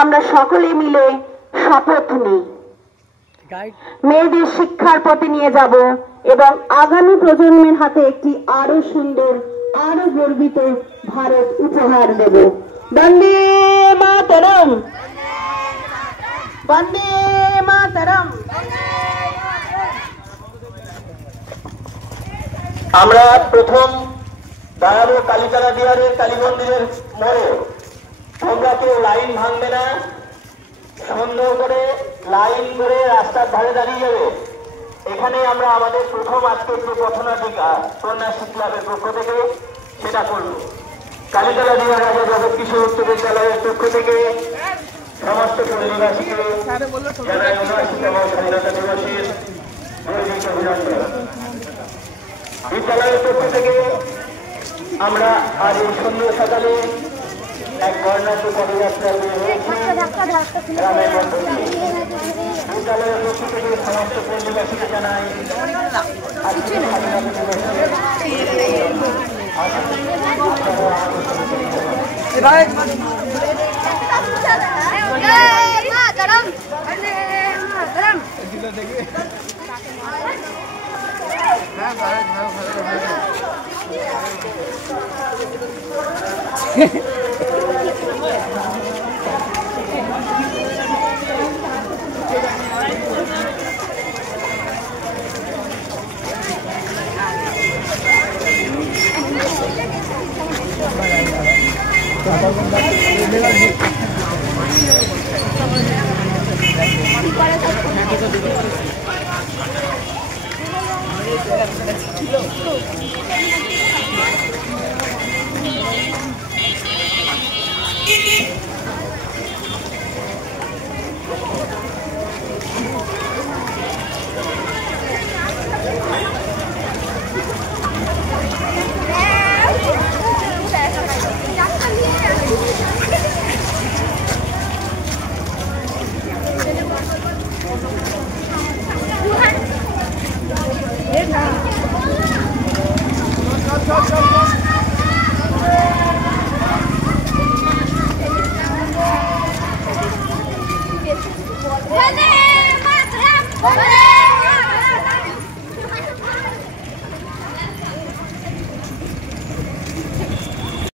আমরা সকলে মিলে শপথ নিই মেয়েদের শিক্ষার পথে নিয়ে যাব এবং আগামী প্রজন্মের হাতে একটি আরো সুন্দর আরো গর্বিত ভারত উপহার দেব। বন্দে মাতরম, বন্দে মাতরম। আমরা প্রথম দয়াবো কালীতলা বিহারের কালী মন্দিরের মোড়ে তোমরা কেউ লাইন ভাঙবে না, সুন্দর করে লাইন করে রাস্তার ধারে দাঁড়িয়ে যাবে। এখানে আমরা আমাদের প্রথম আজকের যে পথনাটিকা কন্যাশ্রী ক্লাবের পক্ষ থেকে সেটা করব। কালীতলা বিহার রাজা জগৎ কিশোর উচ্চ বিদ্যালয়ের পক্ষ থেকে সমস্ত পরিবাসীকে জানাই ৭৯তম স্বাধীনতা দিবসের গর্বিত অভিনন্দন। বিদ্যালয়ের পক্ষ থেকে আমরা আজ এই সুন্দর সকালে এক বর্ণাঢ্য পদযাত্রা বের হয়েছি গ্রামের মধ্যে। বিদ্যালয়ের পক্ষ থেকে সমস্ত পরিবাসীকে জানাই আজকে স্বাধীনতা দিবসে